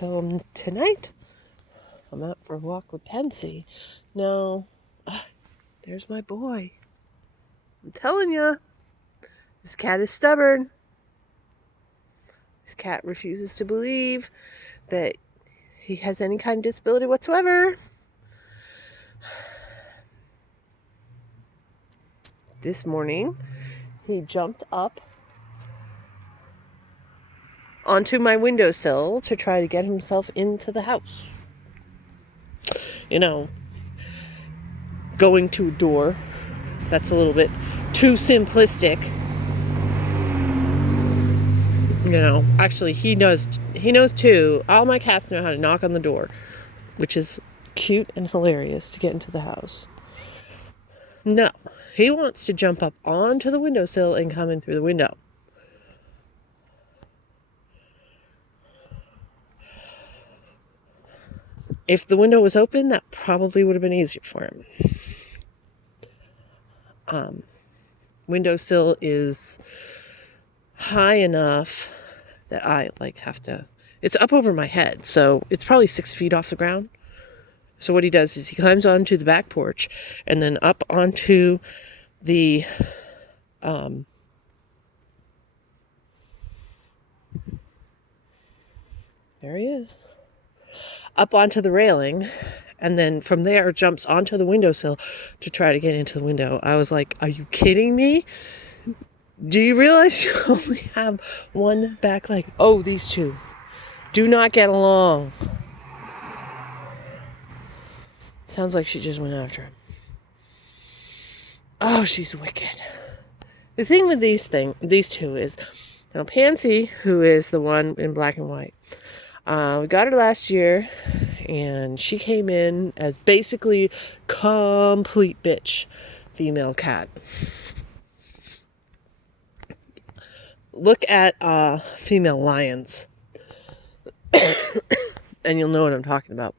So tonight, I'm out for a walk with Pansy. Now, there's my boy. I'm telling you, this cat is stubborn. This cat refuses to believe that he has any kind of disability whatsoever. This morning, he jumped up onto my windowsill to try to get himself into the house. You know, going to a door, that's a little bit too simplistic. Actually he knows too. All my cats know how to knock on the door, which is cute and hilarious to get into the house. No, he wants to jump up onto the windowsill and come in through the window. If the window was open, that probably would have been easier for him. Windowsill is high enough that I have to, it's up over my head, so it's probably 6 feet off the ground. So what he does is he climbs onto the back porch and then up onto the there he is, up onto the railing, and then from there jumps onto the windowsill to try to get into the window. I was like, are you kidding me? Do you realize you only have one back leg? Oh, these two do not get along. Sounds like she just went after him. Oh, she's wicked. The thing with these two is, now Pansy, who is the one in black and white, we got her last year, and she came in as basically complete bitch female cat. Look at female lions, and you'll know what I'm talking about.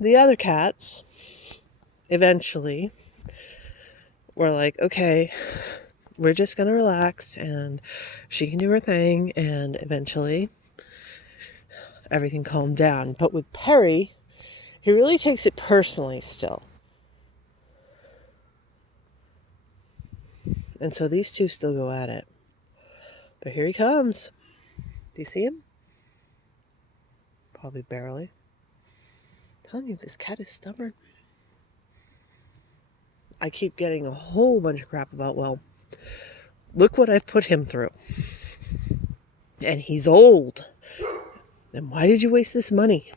The other cats eventually were like, okay, we're just going to relax and she can do her thing, and eventually everything calmed down. But with Perry, he really takes it personally still. And so these two still go at it. But here he comes. Do you see him? Probably barely. I'm telling you, this cat is stubborn. I keep getting a whole bunch of crap about, well, look what I've put him through. And he's old. Then why did you waste this money?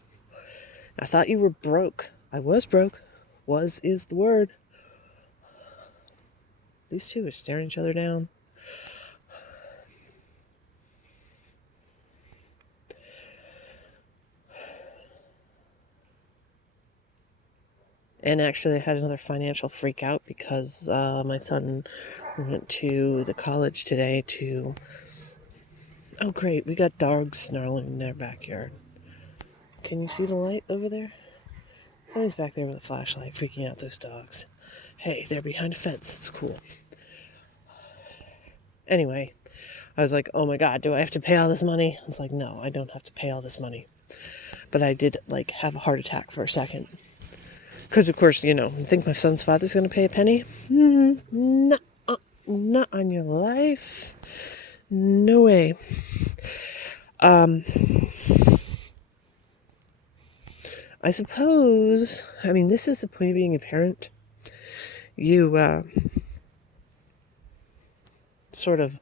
I thought you were broke. I was broke. Is the word. These two are staring each other down. And actually I had another financial freak out because my son went to the college today to... Oh great, we got dogs snarling in their backyard. Can you see the light over there? Somebody's back there with a flashlight freaking out those dogs. Hey, they're behind a fence. It's cool. Anyway, I was like, oh my god, do I have to pay all this money? I was like, no, I don't have to pay all this money. But I did have a heart attack for a second. Because, of course, you think my son's father's going to pay a penny? Not on your life. No way. I suppose, this is the point of being a parent. You, sort of,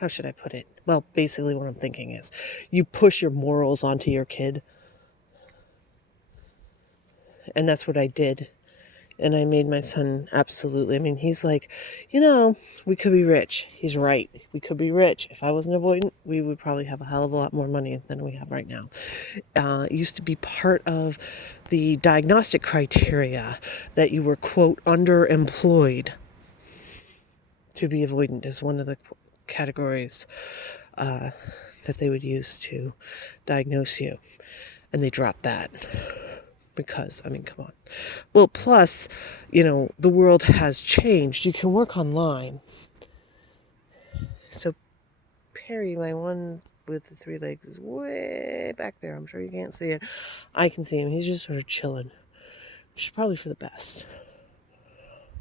how should I put it? Well, basically what I'm thinking is, you push your morals onto your kid. And that's what I did. And I made my son absolutely, he's like, we could be rich. He's right. We could be rich. If I wasn't avoidant, we would probably have a hell of a lot more money than we have right now. It used to be part of the diagnostic criteria that you were, quote, underemployed to be avoidant, is one of the categories that they would use to diagnose you. And they dropped that. because, I mean, come on. Well, plus, the world has changed. You can work online. So Perry, my one with the 3 legs, is way back there. I'm sure you can't see it. I can see him. He's just sort of chilling, which is probably for the best.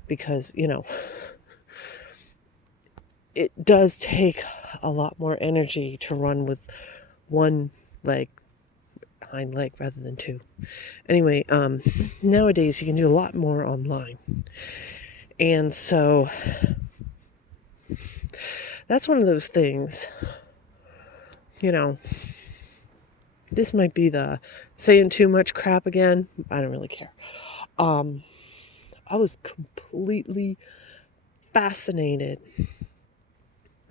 Because, it does take a lot more energy to run with one hind leg rather than 2. Anyway, nowadays you can do a lot more online. And so that's one of those things, this might be the saying too much crap again. I don't really care. I was completely fascinated.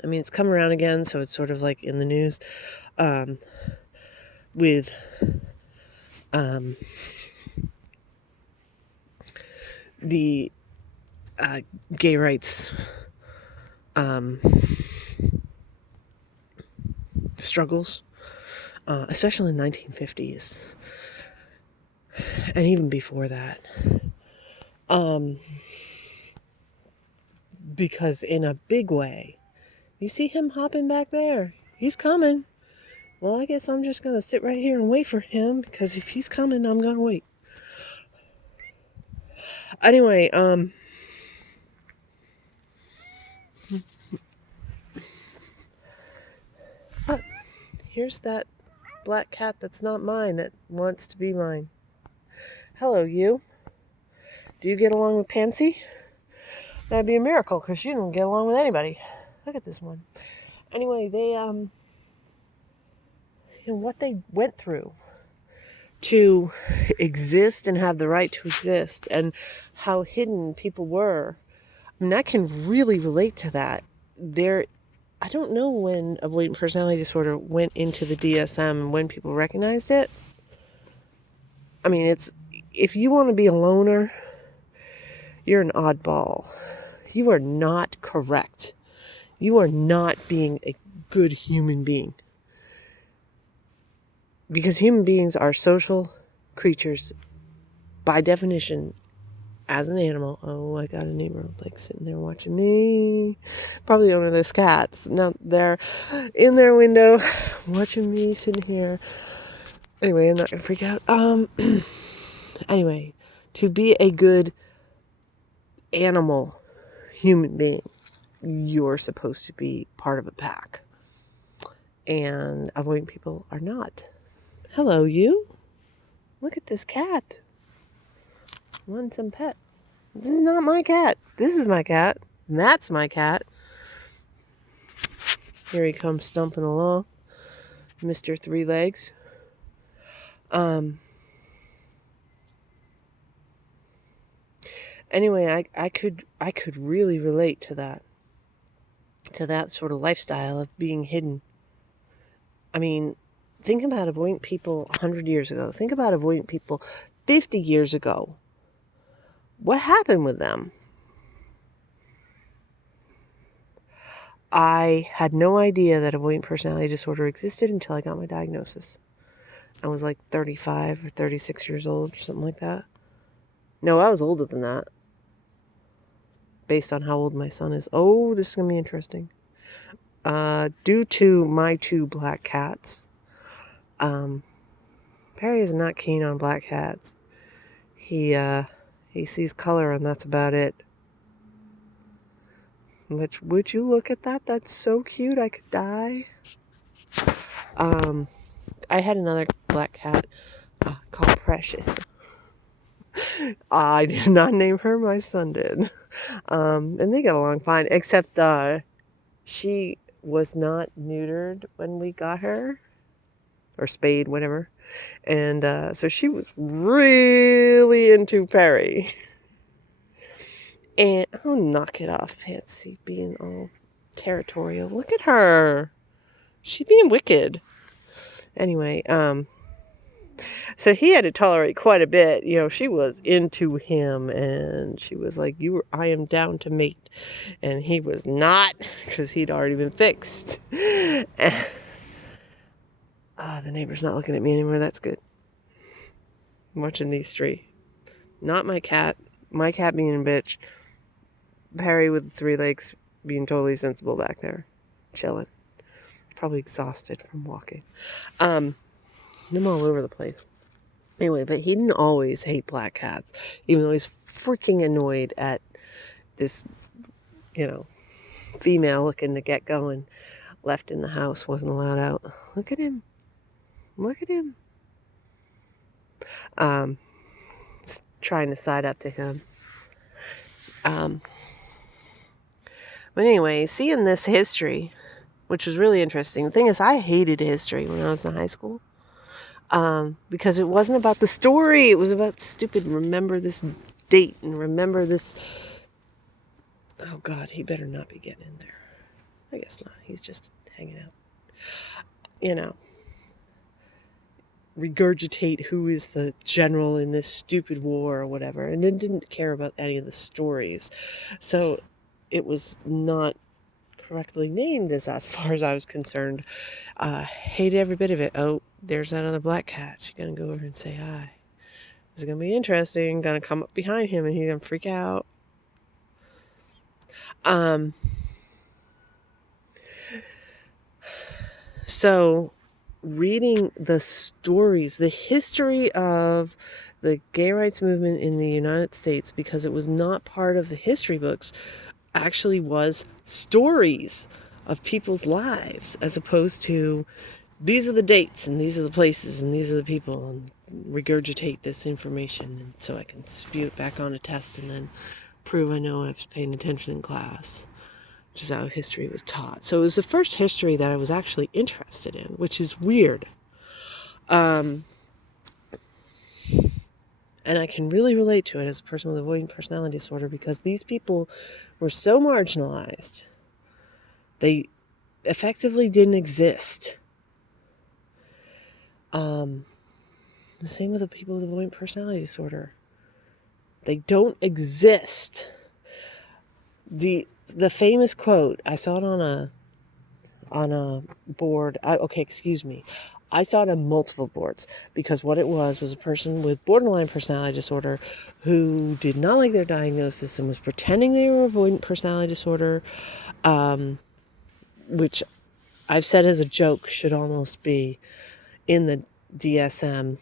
I mean, it's come around again, so it's sort of like in the news, with the gay rights struggles, especially in the 1950s, and even before that. Because in a big way, you see him hopping back there. He's coming. Well, I guess I'm just going to sit right here and wait for him, because if he's coming, I'm going to wait. Anyway, here's that black cat that's not mine that wants to be mine. Hello, you. Do you get along with Pansy? That'd be a miracle, because you don't get along with anybody. Look at this one. Anyway, they, what they went through to exist and have the right to exist, and how hidden people were. I mean, I can really relate to that. I don't know when avoidant personality disorder went into the DSM and when people recognized it. I mean, if you want to be a loner, you're an oddball. You are not correct. You are not being a good human being. Because human beings are social creatures by definition. As an animal. Oh, I got a neighbor sitting there watching me. Probably one of those cats. Now they're in their window watching me sitting here. Anyway, I'm not gonna freak out. Anyway, to be a good animal human being, you're supposed to be part of a pack. And avoidant people are not. Hello, you. Look at this cat. Want some pets? This is not my cat. This is my cat. And that's my cat. Here he comes stumping along. Mr. 3 legs. Anyway, I could really relate to that sort of lifestyle of being hidden. I mean, think about avoidant people 100 years ago. Think about avoidant people 50 years ago. What happened with them? I had no idea that avoidant personality disorder existed until I got my diagnosis. I was like 35 or 36 years old or something like that. No, I was older than that. Based on how old my son is. Oh, this is going to be interesting. Due to my 2 black cats, Perry is not keen on black cats. He sees color and that's about it. Which, would you look at that? That's so cute. I could die. I had another black cat called Precious. I did not name her. My son did. And they got along fine, except she was not neutered when we got her, or spayed, whatever. And so she was really into Perry. And, oh, knock it off, Patsy, being all territorial. Look at her. She's being wicked. Anyway, so he had to tolerate quite a bit. She was into him, and she was like, I am down to mate. And he was not, because he'd already been fixed. The neighbor's not looking at me anymore. That's good. watching these three. Not my cat. My cat being a bitch. Harry with 3 legs being totally sensible back there. Chilling. Probably exhausted from walking. I'm all over the place. Anyway, but he didn't always hate black cats. Even though he's freaking annoyed at this, female looking to get going. Left in the house, wasn't allowed out. Look at him. Look at him. Trying to side up to him. But anyway, seeing this history, which was really interesting. The thing is, I hated history when I was in high school. Because it wasn't about the story. It was about stupid remember this date and remember this. Oh God, he better not be getting in there. I guess not. He's just hanging out. Regurgitate who is the general in this stupid war or whatever, and then didn't care about any of the stories. So it was not correctly named as far as I was concerned. Hated every bit of it. Oh, there's that other black cat. She's gonna go over and say hi. This is gonna be interesting. Gonna come up behind him and he's gonna freak out. So reading the stories, the history of the gay rights movement in the United States, because it was not part of the history books, actually was stories of people's lives, as opposed to these are the dates and these are the places and these are the people, and regurgitate this information and so I can spew it back on a test and then prove I know I was paying attention in class, which is how history was taught. So it was the first history that I was actually interested in, which is weird. And I can really relate to it as a person with avoidant personality disorder, because these people were so marginalized. They effectively didn't exist. The same with the people with avoidant personality disorder. They don't exist. The famous quote, I saw it on a board. I saw it on multiple boards, because what it was a person with borderline personality disorder who did not like their diagnosis and was pretending they were avoidant personality disorder, which I've said as a joke should almost be in the DSM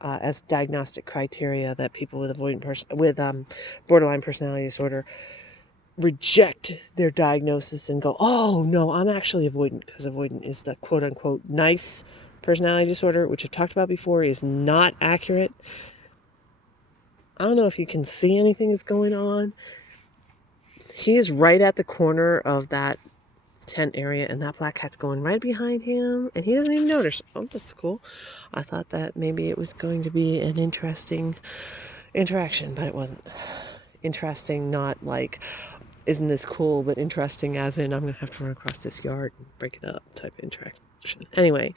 as diagnostic criteria, that people with borderline personality disorder reject their diagnosis and go, oh no, I'm actually avoidant, because avoidant is the quote unquote nice personality disorder, which I've talked about before is not accurate. I don't know if you can see anything that's going on. He is right at the corner of that tent area, and that black cat's going right behind him, and he doesn't even notice. Oh, that's cool. I thought that maybe it was going to be an interesting interaction, but it wasn't. Interesting, not like, isn't this cool, but interesting as in I'm gonna have to run across this yard and break it up type interaction. Anyway,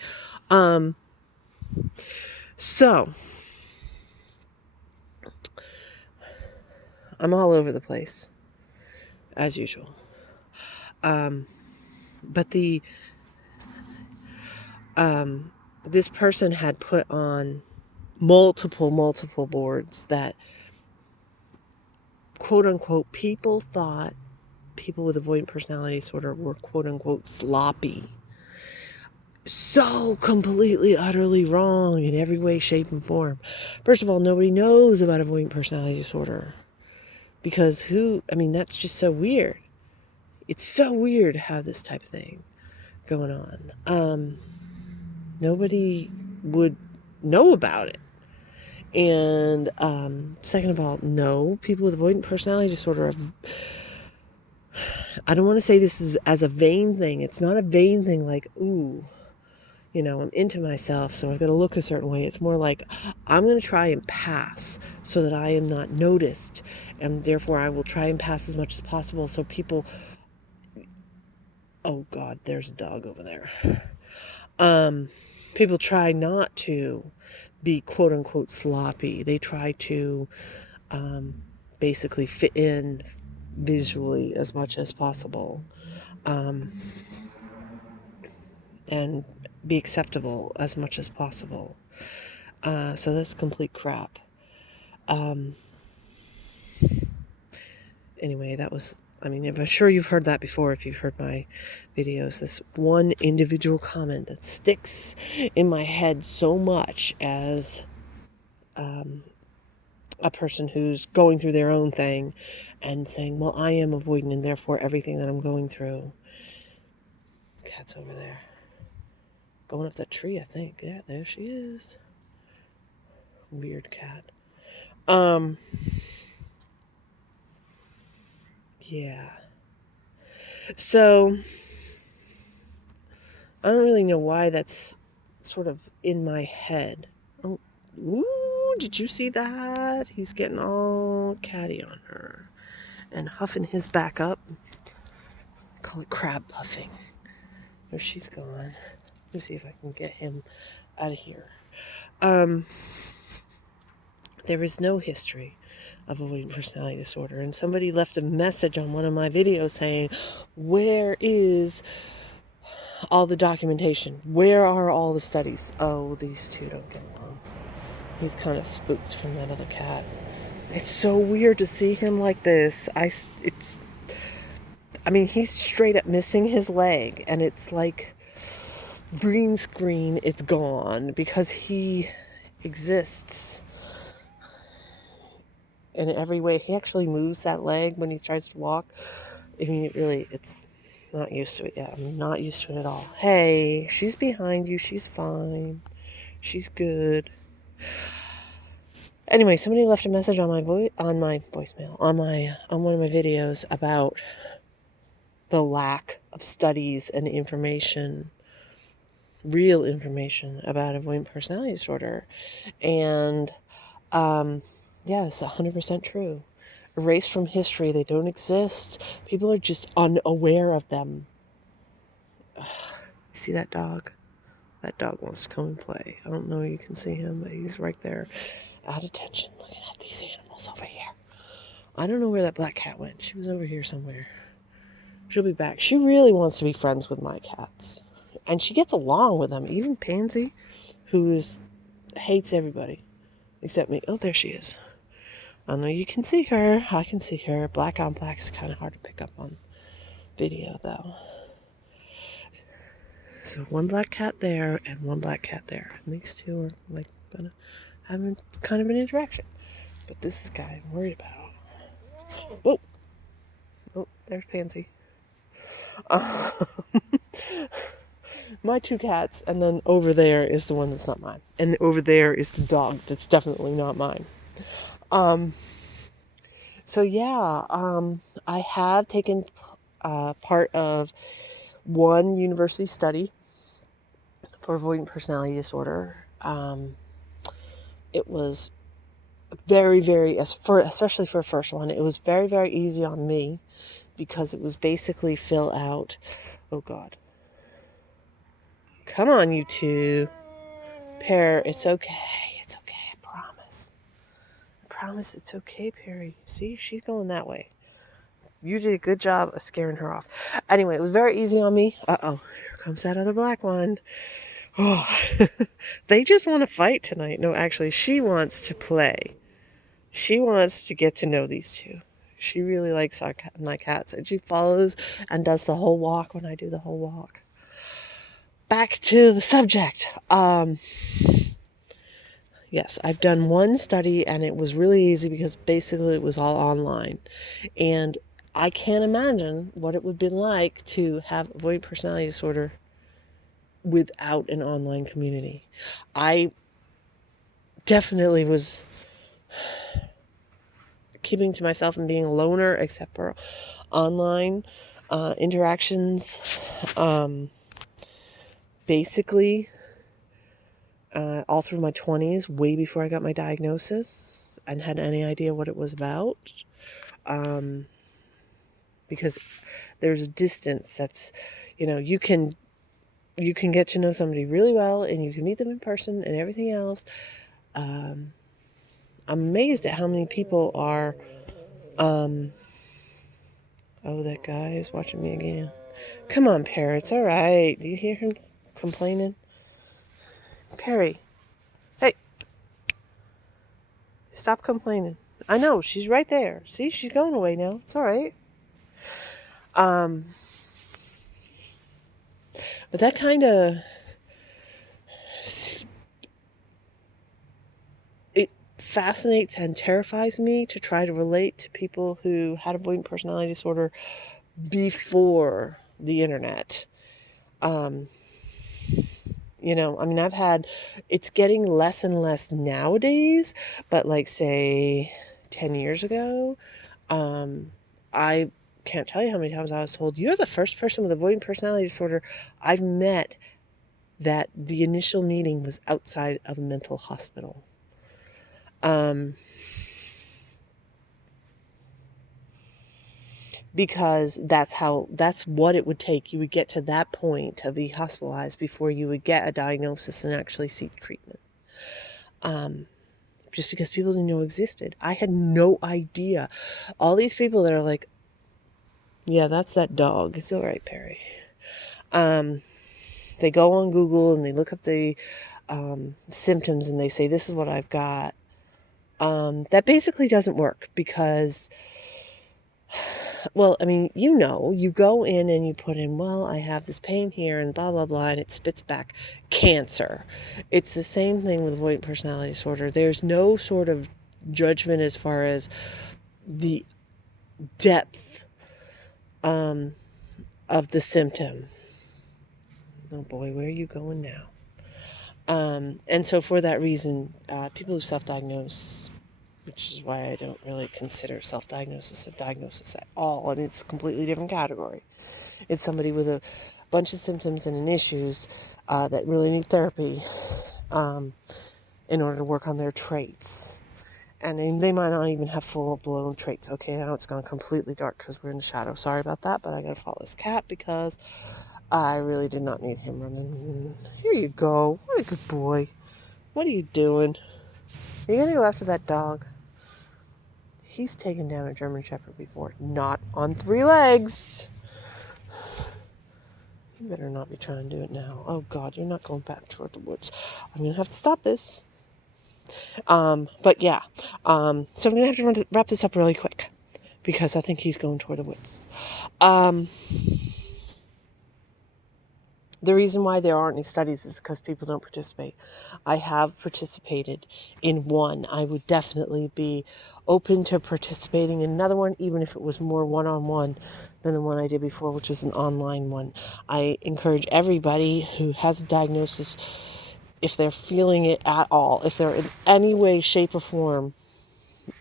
so I'm all over the place as usual. But this person had put on multiple boards that quote unquote people thought people with avoidant personality disorder were quote unquote sloppy. So completely, utterly wrong in every way, shape, and form. First of all, nobody knows about avoidant personality disorder, because that's just so weird. It's so weird to have this type of thing going on. Nobody would know about it. And second of all, no, people with avoidant personality disorder I don't want to say this is as a vain thing. It's not a vain thing like, ooh, I'm into myself, so I've got to look a certain way. It's more like, I'm going to try and pass so that I am not noticed, and therefore I will try and pass as much as possible so people... Oh God, there's a dog over there. People try not to be quote unquote sloppy. They try to basically fit in visually as much as possible, and be acceptable as much as possible. So that's complete crap. Anyway, that was, I mean, I'm sure you've heard that before if you've heard my videos. This one individual comment that sticks in my head so much as a person who's going through their own thing and saying, well, I am avoidant and therefore everything that I'm going through. Cat's over there. Going up that tree, I think. Yeah, there she is. Weird cat. Yeah. So, I don't really know why that's sort of in my head. Oh, ooh, did you see that? He's getting all catty on her and huffing his back up. I call it crab puffing. There she's gone. Let me see if I can get him out of here. There is no history of avoidant personality disorder, and somebody left a message on one of my videos saying, where is all the documentation? Where are all the studies? Oh, these two don't get along. He's kind of spooked from that other cat. It's so weird to see him like this. I mean, he's straight up missing his leg, and it's like green screen, it's gone, because he exists in every way. He actually moves that leg when he tries to walk. I mean, it's not used to it yet. I'm not used to it at all. Hey, she's behind you. She's fine. She's good. Anyway, somebody left a message on my voicemail, on one of my videos about the lack of studies and information, real information about avoidant personality disorder. And yeah, it's 100% true. Erased from history, they don't exist. People are just unaware of them. See that dog? That dog wants to come and play. I don't know if you can see him, but he's right there at attention looking at these animals over here. I don't know where that black cat went. She was over here somewhere. She'll be back. She really wants to be friends with my cats. And she gets along with them. Even Pansy, who hates everybody except me. Oh, there she is. I know you can see her. I can see her. Black on black is kind of hard to pick up on video, though. So one black cat there and one black cat there. And these two are like gonna have kind of an interaction. But this guy I'm worried about. Oh, oh, there's Pansy. My two cats, and then over there is the one that's not mine. And over there is the dog that's definitely not mine. So yeah, I have taken part of one university study for avoidant personality disorder. It was very, very, especially for the first one, it was very, very easy on me because it was basically fill out. Oh God. Come on, you two. Pear, it's okay. It's okay, I promise. I promise it's okay, Perry. See, she's going that way. You did a good job of scaring her off. Anyway, it was very easy on me. Uh-oh, here comes that other black one. Oh, they just want to fight tonight. No, actually, she wants to play. She wants to get to know these two. She really likes my cats, and she follows and does the whole walk when I do the whole walk. Back to the subject. Yes, I've done one study, and it was really easy because basically it was all online. And I can't imagine what it would be like to have avoidant personality disorder without an online community. I definitely was keeping to myself and being a loner, except for online interactions. Basically, all through my 20s, way before I got my diagnosis and had any idea what it was about. Because there's a distance that's, you can get to know somebody really well and you can meet them in person and everything else. I'm amazed at how many people are, oh, that guy is watching me again. Come on, Perry, it's all right. Do you hear him complaining? Perry, hey, stop complaining. I know, she's right there. See, she's going away now. It's all right. But that kind of, it fascinates and terrifies me to try to relate to people who had avoidant personality disorder before the internet. You know, I mean, it's getting less and less nowadays, but like, say, 10 years ago, I can't tell you how many times I was told, you're the first person with avoidant personality disorder I've met that the initial meeting was outside of a mental hospital. Because that's what it would take. You would get to that point to be hospitalized before you would get a diagnosis and actually seek treatment. Just because people didn't know existed. I had no idea. All these people that are like, yeah, that's that dog. It's all right, Perry. They go on Google and they look up the symptoms and they say, this is what I've got. That basically doesn't work because, well, I mean, you know, you go in and you put in, well, I have this pain here and blah, blah, blah, and it spits back cancer. It's the same thing with avoidant personality disorder. There's no sort of judgment as far as the depth of the symptom. Oh boy, where are you going now? And so for that reason, people who self-diagnose, which is why I don't really consider self-diagnosis a diagnosis at all. I mean, it's a completely different category. It's somebody with a bunch of symptoms and issues that really need therapy in order to work on their traits. And they might not even have full-blown traits. Okay, now it's gone completely dark because we're in the shadow. Sorry about that, but I gotta follow this cat because I really did not need him running. Here you go. What a good boy. What are you doing? You're gonna go after that dog. He's taken down a German Shepherd before. Not on 3 legs. You better not be trying to do it now. Oh God, you're not going back toward the woods. I'm gonna have to stop this. But yeah. So I'm gonna have to wrap this up really quick because I think he's going toward the woods. The reason why there aren't any studies is because people don't participate. I have participated in one. I would definitely be open to participating in another one, even if it was more one-on-one than the one I did before, which was an online one. I encourage everybody who has a diagnosis, if they're feeling it at all, if they're in any way, shape, or form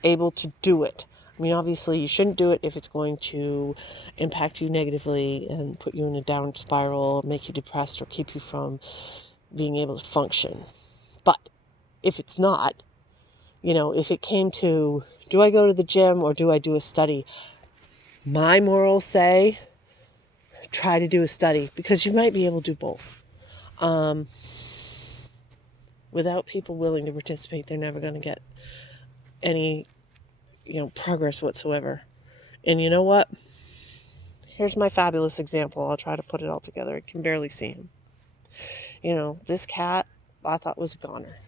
able to do it. I mean, obviously, you shouldn't do it if it's going to impact you negatively and put you in a downward spiral, make you depressed, or keep you from being able to function. But if it's not, you know, if it came to, do I go to the gym or do I do a study? My morals say, try to do a study because you might be able to do both. Without people willing to participate, they're never going to get any, progress whatsoever. And you know what? Here's my fabulous example. I'll try to put it all together. I can barely see him. This cat I thought was a goner.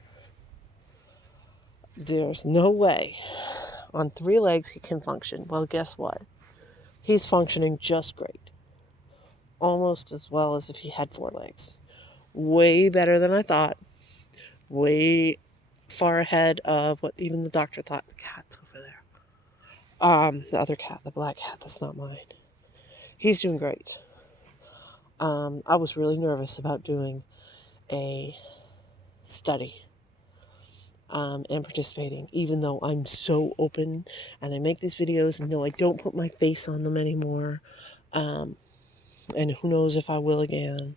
There's no way on 3 legs he can function. Well, guess what? He's functioning just great. Almost as well as if he had 4 legs. Way better than I thought. Way far ahead of what even the doctor thought. The cat's over there. The other cat, the black cat, that's not mine. He's doing great. I was really nervous about doing a study and participating, even though I'm so open and I make these videos and no, I don't put my face on them anymore. And who knows if I will again.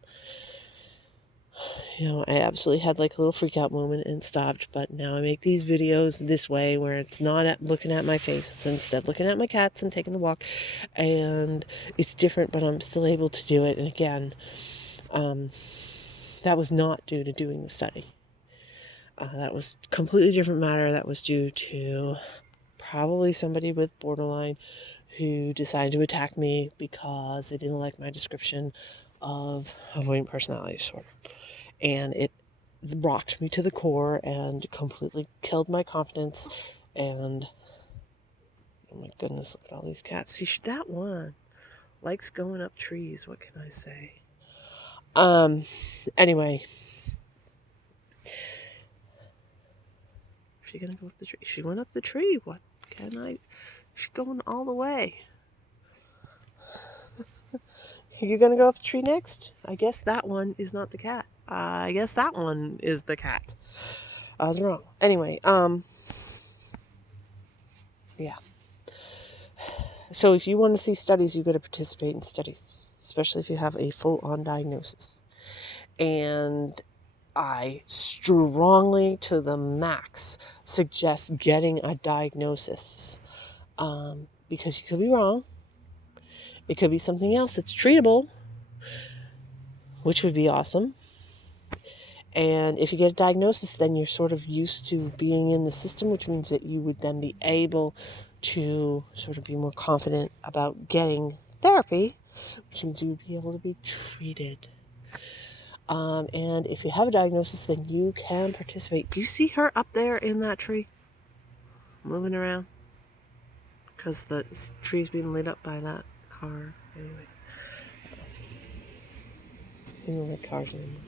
I absolutely had like a little freak out moment and stopped, but now I make these videos this way where it's not looking at my face, it's instead looking at my cats and taking the walk, and it's different, but I'm still able to do it. And again, that was not due to doing the study. That was a completely different matter. That was due to probably somebody with borderline who decided to attack me because they didn't like my description of avoidant personality disorder. And it rocked me to the core and completely killed my confidence And oh my goodness, look at all these cats. See, that one likes going up trees. What can I say? Anyway, she's gonna go up the tree. She went up the tree. What can I? She's going all the way. You gonna go up the tree next? I guess that one is not the cat. I guess that one is the cat. I was wrong. Anyway, yeah. So if you want to see studies, you got to participate in studies, especially if you have a full-on diagnosis. And I strongly, to the max, suggest getting a diagnosis, because you could be wrong. It could be something else that's treatable, which would be awesome. And if you get a diagnosis, then you're sort of used to being in the system, which means that you would then be able to sort of be more confident about getting therapy, which means you would be able to be treated. And if you have a diagnosis, then you can participate. Do you see her up there in that tree, moving around? Because the tree's being lit up by that car. Anyway, you don't like cars anymore.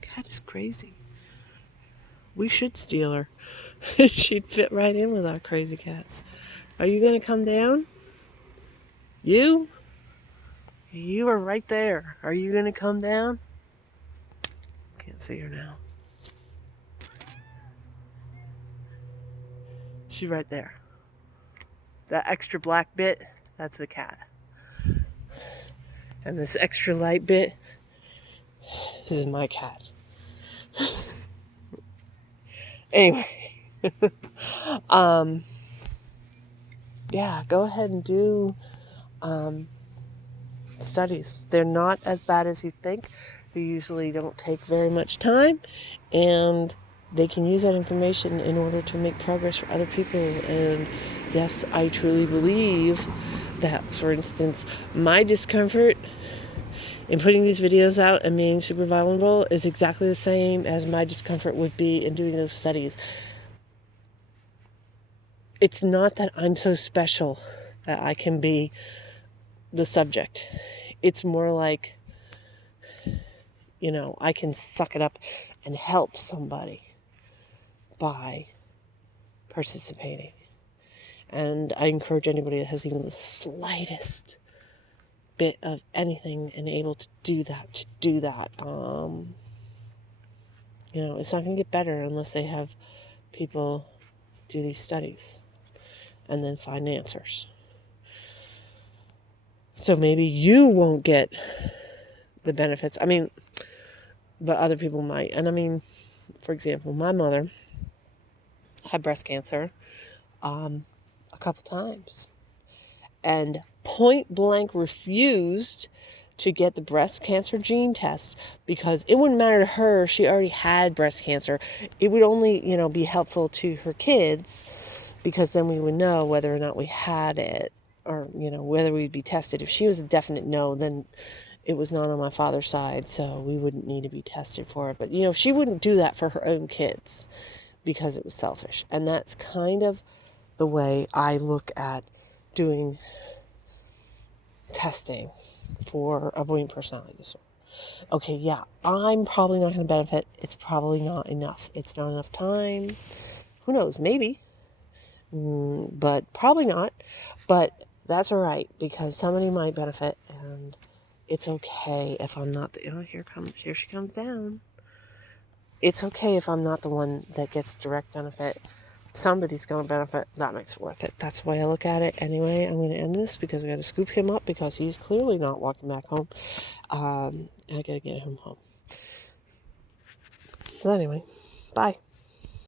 Cat is crazy. We should steal her. She'd fit right in with our crazy cats. Are you going to come down? You? You are right there. Are you going to come down? Can't see her now. She's right there. That extra black bit, that's the cat. And this extra light bit, this is my cat. Anyway. Yeah, go ahead and do studies. They're not as bad as you think. They usually don't take very much time, and they can use that information in order to make progress for other people. And yes, I truly believe that, for instance, my discomfort in putting these videos out and being super vulnerable is exactly the same as my discomfort would be in doing those studies. It's not that I'm so special that I can be the subject. It's more like, I can suck it up and help somebody by participating. And I encourage anybody that has even the slightest bit of anything and able to do that, to do that. It's not going to get better unless they have people do these studies and then find answers. So maybe you won't get the benefits. But other people might. And for example, my mother had breast cancer a couple times and point blank refused to get the breast cancer gene test because it wouldn't matter to her. She already had breast cancer. It would only, be helpful to her kids because then we would know whether or not we had it or, whether we'd be tested. If she was a definite no, then it was not on my father's side, so we wouldn't need to be tested for it. But, she wouldn't do that for her own kids because it was selfish. And that's kind of the way I look at doing testing for avoidant personality disorder. Okay, yeah, I'm probably not going to benefit. It's probably not enough. It's not enough time. Who knows? Maybe. But probably not. But that's all right because somebody might benefit, and it's okay if I'm not here she comes down. It's okay if I'm not the one that gets direct benefit. Somebody's going to benefit. That makes it worth it. That's the way I look at it. Anyway, I'm going to end this because I got to scoop him up because he's clearly not walking back home. I got to get him home. So anyway, bye.